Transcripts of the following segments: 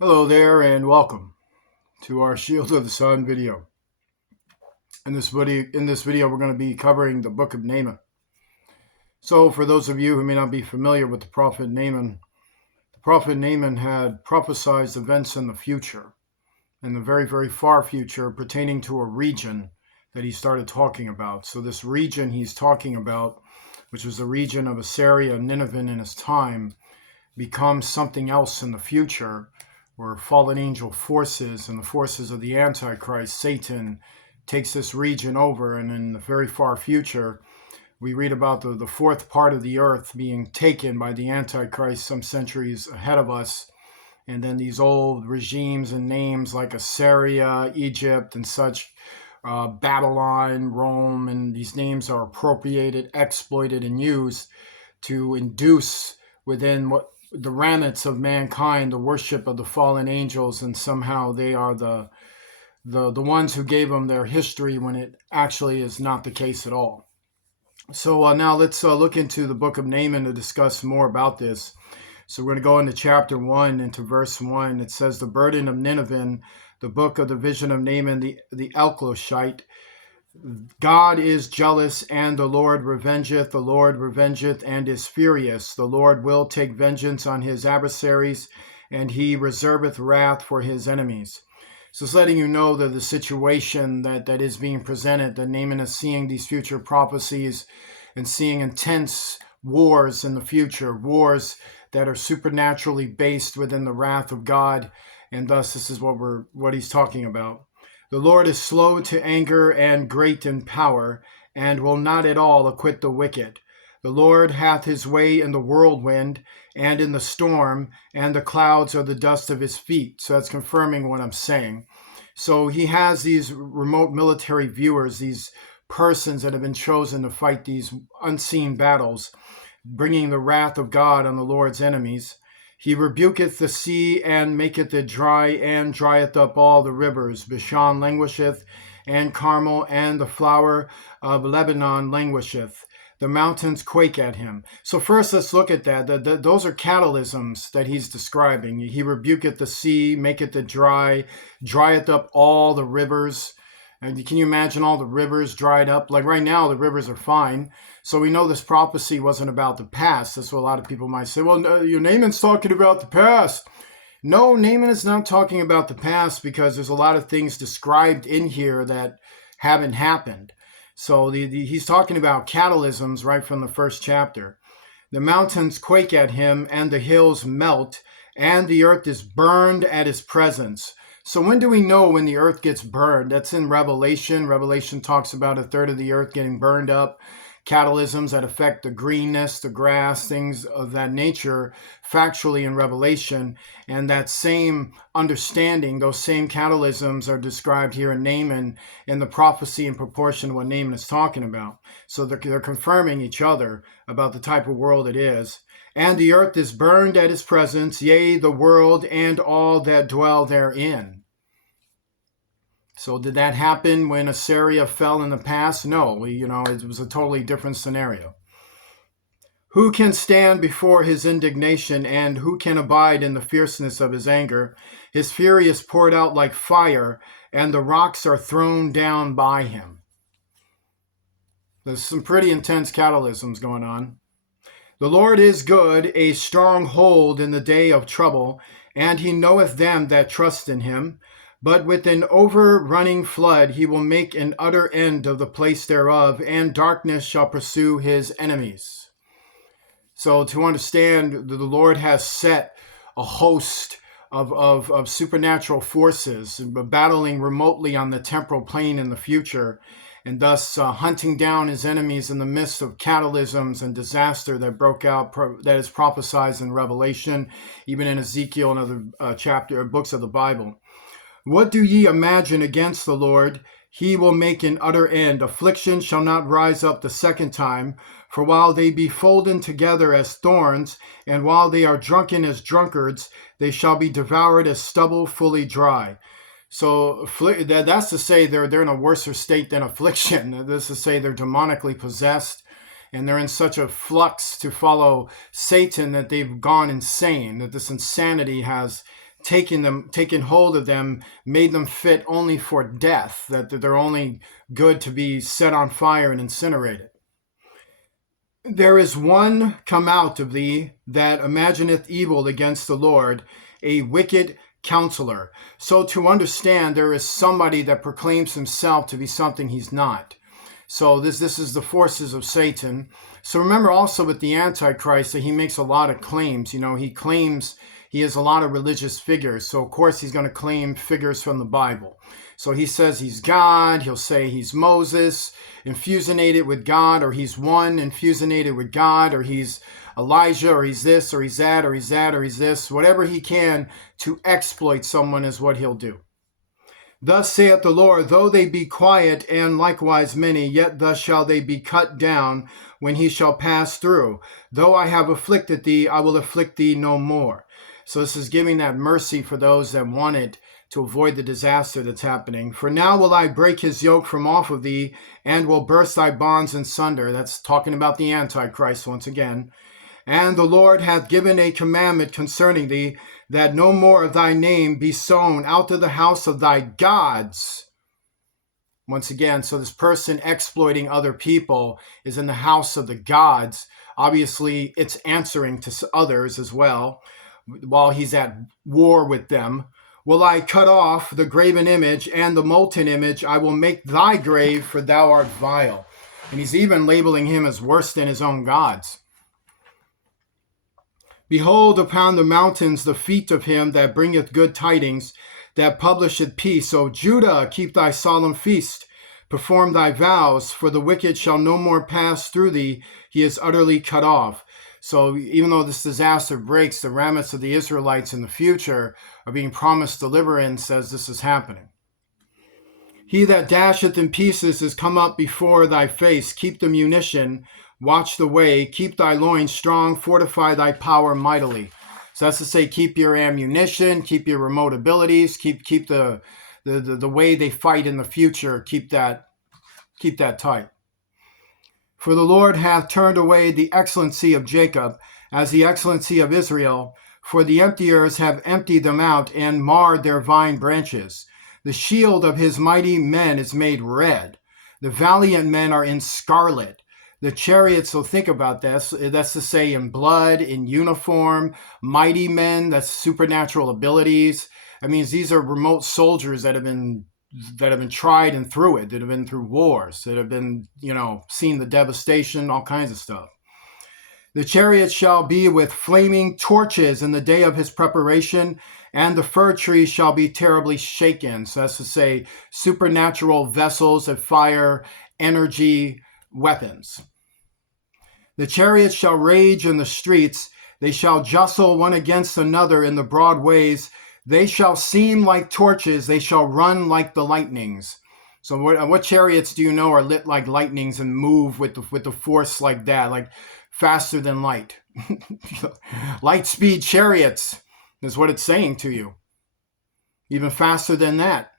Hello there and welcome to our Shield of the Sun video. In this video we're going to be covering the book of Nahum. So for those of you who may not be familiar with the prophet Nahum, the prophet Nahum had prophesied events in the future, in the very, very far future, pertaining to a region that he started talking about. So this region he's talking about, which was the region of Assyria and Nineveh in his time, becomes something else in the future, where fallen angel forces and the forces of the Antichrist, Satan, takes this region over. And in the very far future, we read about the fourth part of the earth being taken by the Antichrist some centuries ahead of us. And then these old regimes and names like Assyria, Egypt, and such, Babylon, Rome, and these names are appropriated, exploited, and used to induce within the remnants of mankind the worship of the fallen angels, and somehow they are the ones who gave them their history, when it actually is not the case at all. So now let's look into the book of Nahum to discuss more about this. So we're going to go into chapter 1, into verse 1. It says, "The burden of Nineveh, the book of the vision of Nahum the Elkoshite. God is jealous, and the Lord revengeth, and is furious. The Lord will take vengeance on his adversaries, and he reserveth wrath for his enemies." So it's letting you know that the situation that is being presented, that Nahum is seeing these future prophecies and seeing intense wars in the future, wars that are supernaturally based within the wrath of God, and thus this is what he's talking about. "The Lord is slow to anger and great in power, and will not at all acquit the wicked. The Lord hath his way in the whirlwind and in the storm, and the clouds are the dust of his feet." So that's confirming what I'm saying. So he has these remote military viewers, these persons that have been chosen to fight these unseen battles, bringing the wrath of God on the Lord's enemies. "He rebuketh the sea, and maketh it dry, and drieth up all the rivers. Bashan languisheth, and Carmel, and the flower of Lebanon languisheth. The mountains quake at him." So first, let's look at that. Those are catalysms that he's describing. "He rebuketh the sea, maketh it dry, drieth up all the rivers." And can you imagine all the rivers dried up? Like right now, the rivers are fine. So we know this prophecy wasn't about the past. That's what a lot of people might say. Well, no, your Naaman's talking about the past. No, Naaman is not talking about the past, because there's a lot of things described in here that haven't happened. So he's talking about catalysms right from the first chapter. "The mountains quake at him, and the hills melt, and the earth is burned at his presence." So when do we know when the earth gets burned? That's in Revelation. Revelation talks about a third of the earth getting burned up. Catalysms that affect the greenness, the grass, things of that nature, factually in Revelation. And that same understanding, those same catalysms are described here in Nahum, in the prophecy in proportion to what Nahum is talking about. So they're confirming each other about the type of world it is. "And the earth is burned at his presence, yea, the world and all that dwell therein." So did that happen when Assyria fell in the past? No, it was a totally different scenario. "Who can stand before his indignation, and who can abide in the fierceness of his anger? His fury is poured out like fire, and the rocks are thrown down by him." There's some pretty intense catalysms going on. "The Lord is good, a strong hold in the day of trouble, and he knoweth them that trust in him. But with an overrunning flood he will make an utter end of the place thereof, and darkness shall pursue his enemies." So to understand that the Lord has set a host of supernatural forces battling remotely on the temporal plane in the future, and thus hunting down his enemies in the midst of catalysms and disaster that broke out, that is prophesied in Revelation, even in Ezekiel and other books of the Bible. "What do ye imagine against the Lord? He will make an utter end. Affliction shall not rise up the second time. For while they be folden together as thorns, and while they are drunken as drunkards, they shall be devoured as stubble fully dry." So that's to say they're in a worse state than affliction. This is to say they're demonically possessed, and they're in such a flux to follow Satan that they've gone insane, that this insanity has taken hold of them, made them fit only for death, that they're only good to be set on fire and incinerated. There is one come out of thee that imagineth evil against the Lord, a wicked counselor. So to understand, there is somebody that proclaims himself to be something he's not. So this is the forces of Satan. So remember also with the Antichrist that he makes a lot of claims. He claims he has a lot of religious figures. So of course he's going to claim figures from the Bible. So he says he's God. He'll say he's Moses, infusionated with God, or he's one infusionated with God, or he's Elijah, or he's this, or he's that, or he's that, or he's this. Whatever he can to exploit someone is what he'll do. Thus saith the Lord, though they be quiet and likewise many, yet thus shall they be cut down when he shall pass through. Though I have afflicted thee, I will afflict thee no more. So this is giving that mercy for those that want it to avoid the disaster that's happening. For now will I break his yoke from off of thee, and will burst thy bonds in sunder. That's talking about the Antichrist once again. And the Lord hath given a commandment concerning thee, that no more of thy name be sown out of the house of thy gods. Once again, so this person exploiting other people is in the house of the gods. Obviously, it's answering to others as well, while he's at war with them. Will I cut off the graven image and the molten image? I will make thy grave, for thou art vile. And he's even labeling him as worse than his own gods. Behold upon the mountains the feet of him that bringeth good tidings, that publisheth peace. O Judah, keep thy solemn feast, perform thy vows, for the wicked shall no more pass through thee, he is utterly cut off. So even though this disaster breaks, the remnants of the Israelites in the future are being promised deliverance as this is happening. He that dasheth in pieces is come up before thy face. Keep the munition, watch the way, keep thy loins strong, fortify thy power mightily. So that's to say, keep your ammunition, keep your remote abilities, keep the way they fight in the future, keep that tight. For the Lord hath turned away the excellency of Jacob, as the excellency of Israel, for the emptiers have emptied them out, and marred their vine branches. The shield of his mighty men is made red. The valiant men are in scarlet. The chariots, so think about this, that's to say in blood, in uniform, mighty men, that's supernatural abilities. That means these are remote soldiers that have been tried and through it, that have been through wars, that have been, seen the devastation, all kinds of stuff. The chariots shall be with flaming torches in the day of his preparation, and the fir tree shall be terribly shaken. So that's to say, supernatural vessels that fire energy weapons. The chariots shall rage in the streets. They shall jostle one against another in the broad ways. They shall seem like torches. They shall run like the lightnings. So what chariots do you know are lit like lightnings and move with the force like that, like faster than light? Light speed chariots is what it's saying to you. Even faster than that.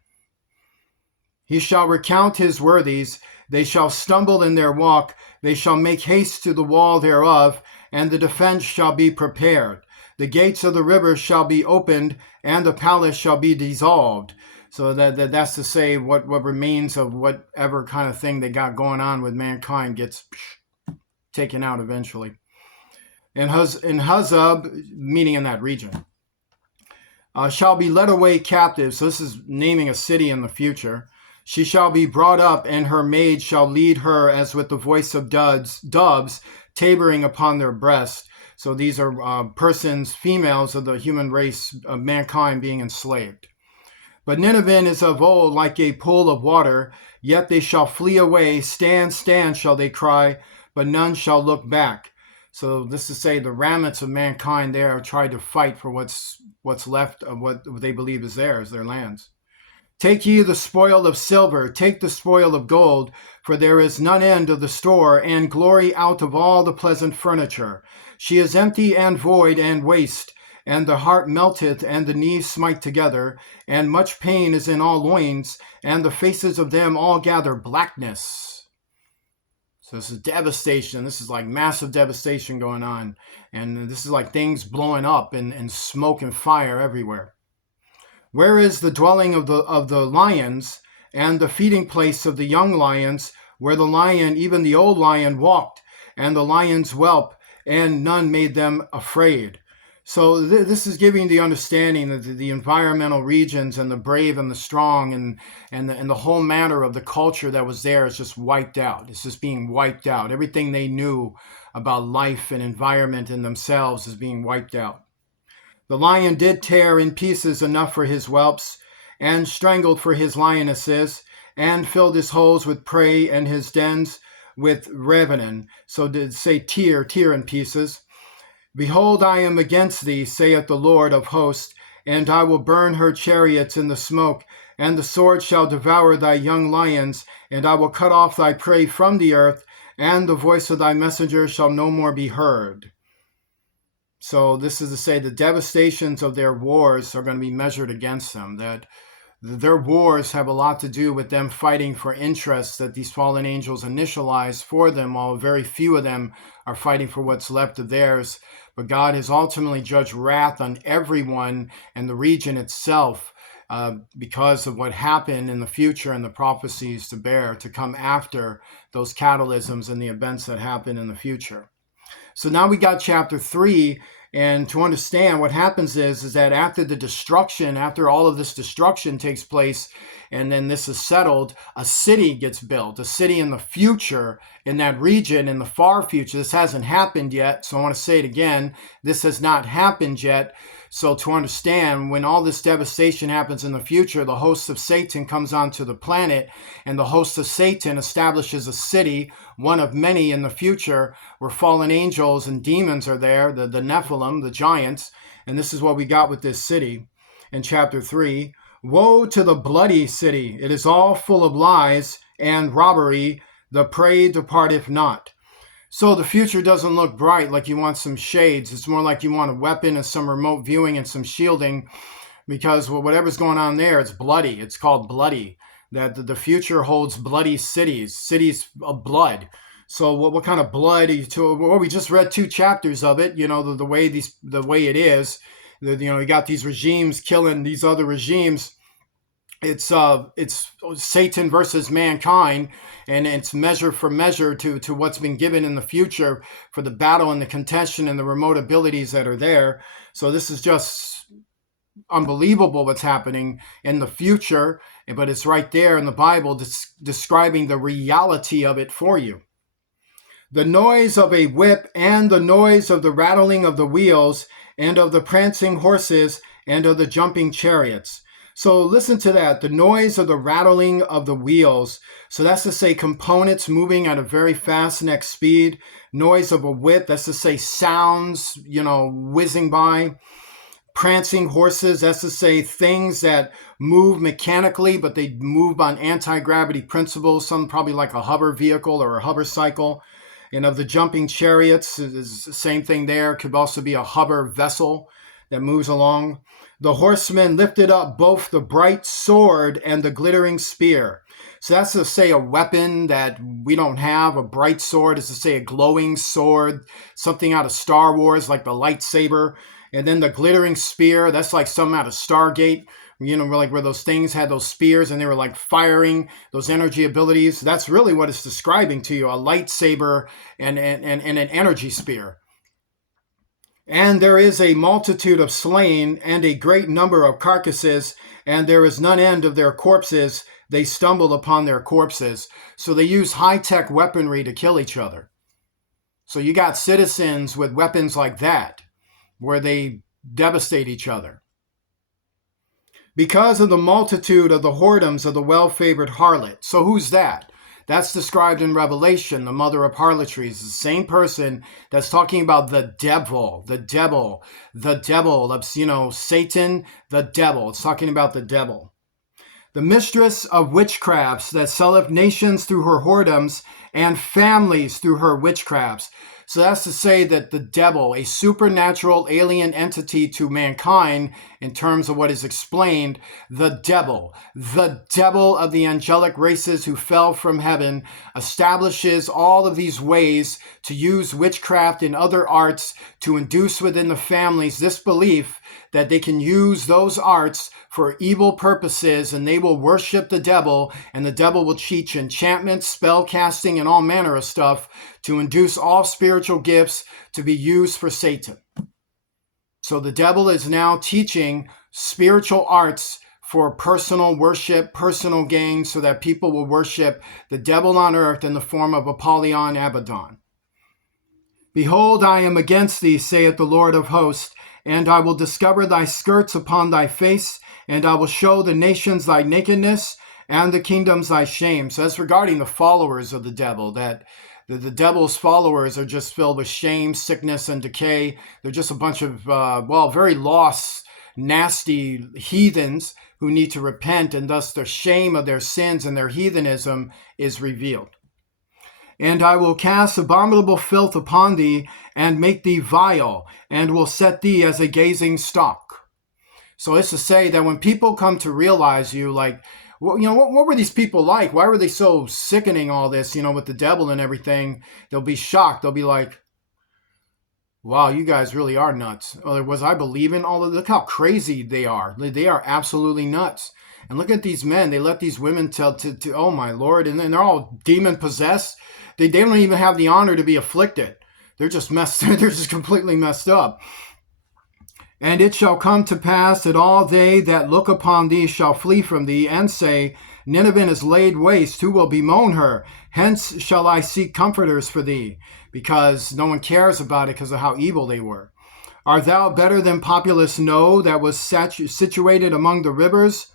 He shall recount his worthies. They shall stumble in their walk. They shall make haste to the wall thereof, and the defense shall be prepared. The gates of the river shall be opened, and the palace shall be dissolved. So that's to say what remains of whatever kind of thing they got going on with mankind gets taken out eventually. And Huzzab, meaning in that region, shall be led away captive. So this is naming a city in the future. She shall be brought up, and her maid shall lead her as with the voice of doves, tabering upon their breast. So these are persons, females of the human race of mankind being enslaved. But Nineveh is of old like a pool of water, yet they shall flee away. Stand, stand, shall they cry, but none shall look back. So this is to say the remnants of mankind there have tried to fight for what's left of what they believe is theirs, their lands. Take ye the spoil of silver, take the spoil of gold, for there is none end of the store, and glory out of all the pleasant furniture. She is empty and void and waste, and the heart melteth, and the knees smite together, and much pain is in all loins, and the faces of them all gather blackness. So this is devastation. This is like massive devastation going on, and this is like things blowing up and smoke and fire everywhere. Where is the dwelling of the lions, and the feeding place of the young lions, where the lion, even the old lion, walked, and the lions whelp, and none made them afraid? So this is giving the understanding that the environmental regions and the brave and the strong and the whole matter of the culture that was there is just wiped out. It's just being wiped out. Everything they knew about life and environment and themselves is being wiped out. The lion did tear in pieces enough for his whelps, and strangled for his lionesses, and filled his holes with prey and his dens with ravening. So did say tear in pieces. Behold, I am against thee, saith the Lord of hosts, and I will burn her chariots in the smoke, and the sword shall devour thy young lions, and I will cut off thy prey from the earth, and the voice of thy messengers shall no more be heard. So this is to say the devastations of their wars are going to be measured against them, that their wars have a lot to do with them fighting for interests that these fallen angels initialize for them, while very few of them are fighting for what's left of theirs. But God has ultimately judged wrath on everyone and the region itself because of what happened in the future and the prophecies to bear to come after those catalysms and the events that happen in the future. So now we got chapter 3, and to understand what happens is that after the destruction, after all of this destruction takes place, and then this is settled, a city gets built, a city in the future, in that region, in the far future. This hasn't happened yet, so I want to say it again. This has not happened yet. So to understand, when all this devastation happens in the future, the host of Satan comes onto the planet, and the host of Satan establishes a city, one of many in the future, where fallen angels and demons are there, the Nephilim, the giants. And this is what we got with this city in chapter 3. Woe to the bloody city! It is all full of lies and robbery. The prey departeth not. So the future doesn't look bright like you want some shades. It's more like you want a weapon and some remote viewing and some shielding, because whatever's going on there, it's bloody. It's called bloody. That the future holds bloody cities of blood. So what kind of blood? Well, we just read 2 chapters of it. The way it is. You got these regimes killing these other regimes. It's Satan versus mankind, and it's measure for measure to what's been given in the future for the battle and the contention and the remote abilities that are there. So this is just unbelievable what's happening in the future, but it's right there in the Bible describing the reality of it for you. The noise of a whip, and the noise of the rattling of the wheels, and of the prancing horses, and of the jumping chariots. So listen to that, the noise of the rattling of the wheels. So that's to say components moving at a very fast next speed. Noise of a whip, that's to say sounds, whizzing by. Prancing horses, that's to say things that move mechanically, but they move on anti-gravity principles, some probably like a hover vehicle or a hover cycle. And of the jumping chariots, is the same thing there. Could also be a hover vessel that moves along. The horsemen lifted up both the bright sword and the glittering spear. So that's to say a weapon that we don't have. A bright sword is to say a glowing sword, something out of Star Wars like the lightsaber. And then the glittering spear, that's like something out of Stargate, like where those things had those spears and they were like firing those energy abilities. That's really what it's describing to you, a lightsaber and an energy spear. And there is a multitude of slain, and a great number of carcasses, and there is none end of their corpses. They stumble upon their corpses. So they use high-tech weaponry to kill each other. So you got citizens with weapons like that, where they devastate each other. Because of the multitude of the whoredoms of the well-favored harlot. So who's that? That's described in Revelation, the mother of harlotries, the same person that's talking about the devil, of, Satan, the devil. It's talking about the devil. The mistress of witchcrafts that selleth nations through her whoredoms and families through her witchcrafts. So that's to say that the devil, a supernatural alien entity to mankind in terms of what is explained, the devil of the angelic races who fell from heaven, establishes all of these ways to use witchcraft and other arts to induce within the families this belief that they can use those arts for evil purposes, and they will worship the devil, and the devil will teach enchantment, spell casting, and all manner of stuff to induce all spiritual gifts to be used for Satan. So the devil is now teaching spiritual arts for personal worship, personal gain, so that people will worship the devil on earth in the form of Apollyon Abaddon. Behold, I am against thee, saith the Lord of hosts, and I will discover thy skirts upon thy face, and I will show the nations thy nakedness, and the kingdoms thy shame. So that's regarding the followers of the devil, that the devil's followers are just filled with shame, sickness, and decay. They're just a bunch of, very lost, nasty heathens who need to repent, and thus the shame of their sins and their heathenism is revealed. And I will cast abominable filth upon thee, and make thee vile, and will set thee as a gazing stock. So it's to say that when people come to realize you, like, well, what were these people like? Why were they so sickening all this, with the devil and everything? They'll be shocked. They'll be like, wow, you guys really are nuts. Or was I believing all of this? Look how crazy they are. They are absolutely nuts. And look at these men. They let these women tell to oh my Lord, and then they're all demon possessed. They don't even have the honor to be afflicted. They're just messed. They're just completely messed up. And it shall come to pass that all they that look upon thee shall flee from thee, and say, Nineveh is laid waste, who will bemoan her? Hence shall I seek comforters for thee, because no one cares about it because of how evil they were. Art thou better than populous No, that was situate among the rivers,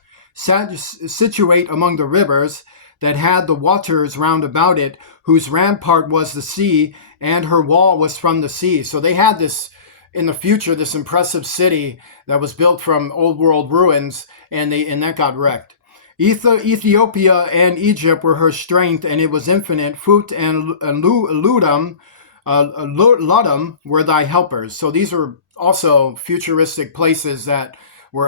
that had the waters round about it, whose rampart was the sea, and her wall was from the sea. So they had this, in the future, this impressive city that was built from old world ruins, and that got wrecked. Ethiopia and Egypt were her strength, and it was infinite. Phut and Ludum were thy helpers. So these were also futuristic places that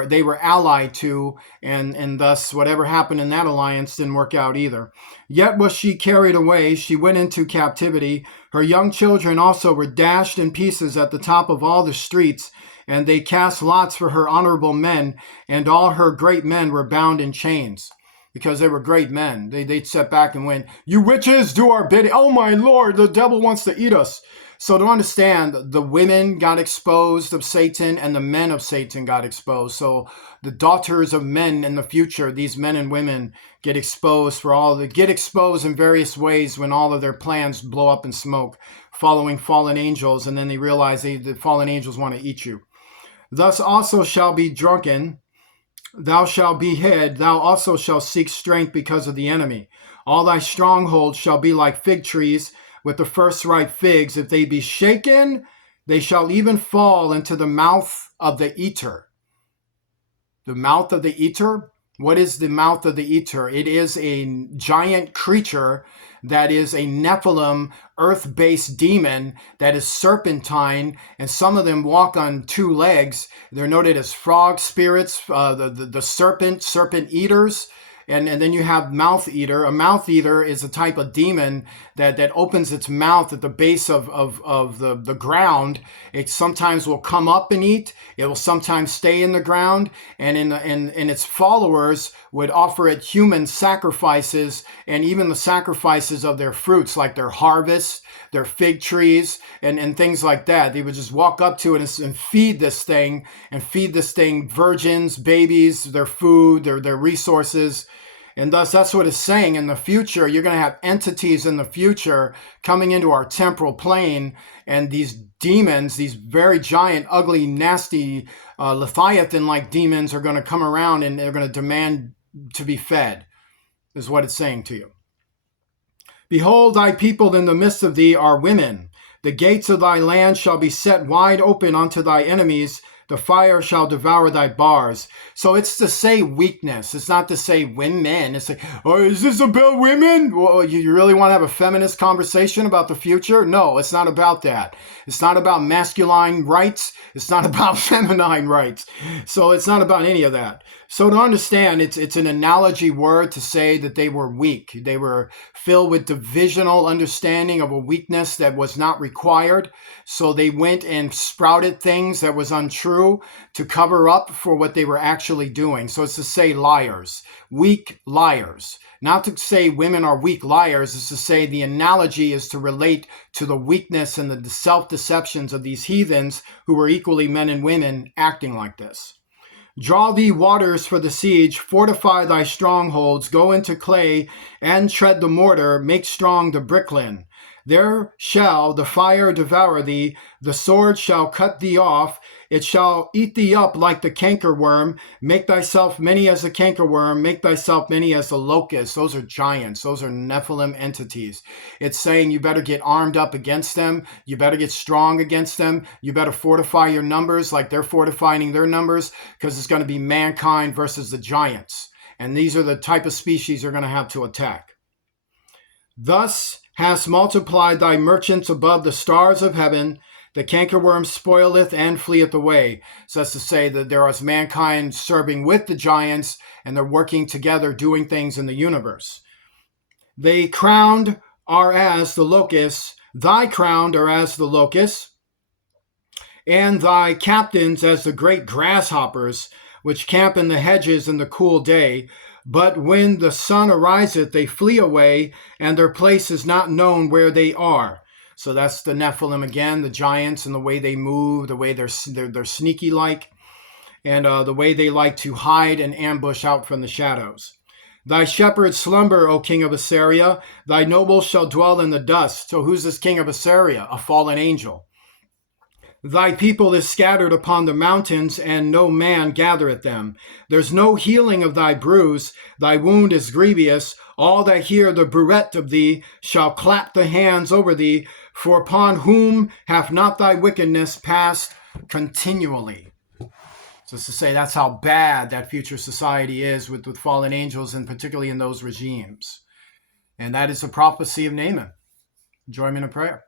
they were allied to, and thus whatever happened in that alliance didn't work out either. Yet was she carried away, she went into captivity. Her young children also were dashed in pieces at the top of all the streets, and they cast lots for her honorable men, and all her great men were bound in chains. Because they were great men. They'd step back and went, you witches, do our bidding. Oh my Lord, the devil wants to eat us. So to understand, the women got exposed of Satan, and the men of Satan got exposed. So the daughters of men in the future, these men and women, get exposed in various ways when all of their plans blow up in smoke, following fallen angels, and then they realize the fallen angels want to eat you. Thus also shall be drunken, thou shalt be hid, thou also shalt seek strength because of the enemy. All thy strongholds shall be like fig trees with the first ripe figs. If they be shaken, they shall even fall into the mouth of the eater. The mouth of the eater? What is the mouth of the eater? It is a giant creature that is a Nephilim, earth-based demon that is serpentine, and some of them walk on two legs. They're noted as frog spirits, the serpent eaters. And then you have mouth eater. A mouth eater is a type of demon that opens its mouth at the base of the ground. It sometimes will come up and eat. It will sometimes stay in the ground. And its followers would offer it human sacrifices, and even the sacrifices of their fruits, like their harvests, their fig trees, and things like that. They would just walk up to it and feed this thing, virgins, babies, their food, their resources. And thus, that's what it's saying. In the future, you're going to have entities in the future coming into our temporal plane, and these demons, these very giant, ugly, nasty, Leviathan-like demons are going to come around, and they're going to demand to be fed, is what it's saying to you. Behold, thy people in the midst of thee are women. The gates of thy land shall be set wide open unto thy enemies. The fire shall devour thy bars. So it's to say weakness. It's not to say women. It's like, oh, is this about women? Well, you really want to have a feminist conversation about the future? No, it's not about that. It's not about masculine rights. It's not about feminine rights. So it's not about any of that. So to understand, it's an analogy word to say that they were weak. They were filled with divisional understanding of a weakness that was not required. So they went and sprouted things that was untrue. true to cover up for what they were actually doing. So it's to say liars, weak liars. Not to say women are weak liars, it's to say the analogy is to relate to the weakness and the self-deceptions of these heathens who were equally men and women acting like this. Draw thee waters for the siege, fortify thy strongholds, go into clay and tread the mortar, make strong the bricklin. There shall the fire devour thee, the sword shall cut thee off, it shall eat thee up like the cankerworm. Make thyself many as a cankerworm, make thyself many as a locust. Those are giants, those are Nephilim entities. It's saying you better get armed up against them, you better get strong against them, you better fortify your numbers like they're fortifying their numbers, because it's going to be mankind versus the giants. And these are the type of species you're going to have to attack. Thus hast multiplied thy merchants above the stars of heaven. The cankerworm spoileth and fleeth away. So that's to say that there is mankind serving with the giants, and they're working together doing things in the universe. They crowned are as the locusts, thy crowned are as the locusts, and thy captains as the great grasshoppers, which camp in the hedges in the cool day. But when the sun ariseth, they flee away, and their place is not known where they are. So that's the Nephilim again, the giants, and the way they move, the way they're sneaky like, and the way they like to hide and ambush out from the shadows. Thy shepherds slumber, O king of Assyria. Thy nobles shall dwell in the dust. So who's this king of Assyria? A fallen angel. Thy people is scattered upon the mountains, and no man gathereth them. There's no healing of thy bruise. Thy wound is grievous. All that hear the bruit of thee shall clap the hands over thee, for upon whom hath not thy wickedness passed continually? So it's to say that's how bad that future society is with fallen angels, and particularly in those regimes. And that is the prophecy of Nahum. Join me in a prayer.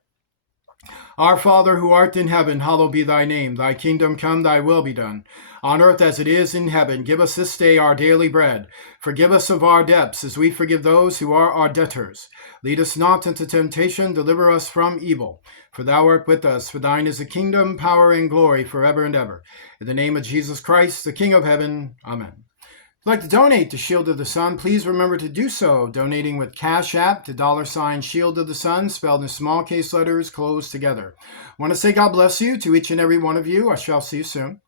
Our Father, who art in heaven, hallowed be thy name. Thy kingdom come, thy will be done, on earth as it is in heaven. Give us this day our daily bread. Forgive us of our debts, as we forgive those who are our debtors. Lead us not into temptation, deliver us from evil. For thou art with us, for thine is the kingdom, power, and glory, forever and ever. In the name of Jesus Christ, the King of heaven. Amen. If you'd like to donate to Shield of the Sun, please remember to do so, donating with Cash App to $ Shield of the Sun, spelled in small case letters, closed together. I want to say God bless you to each and every one of you. I shall see you soon.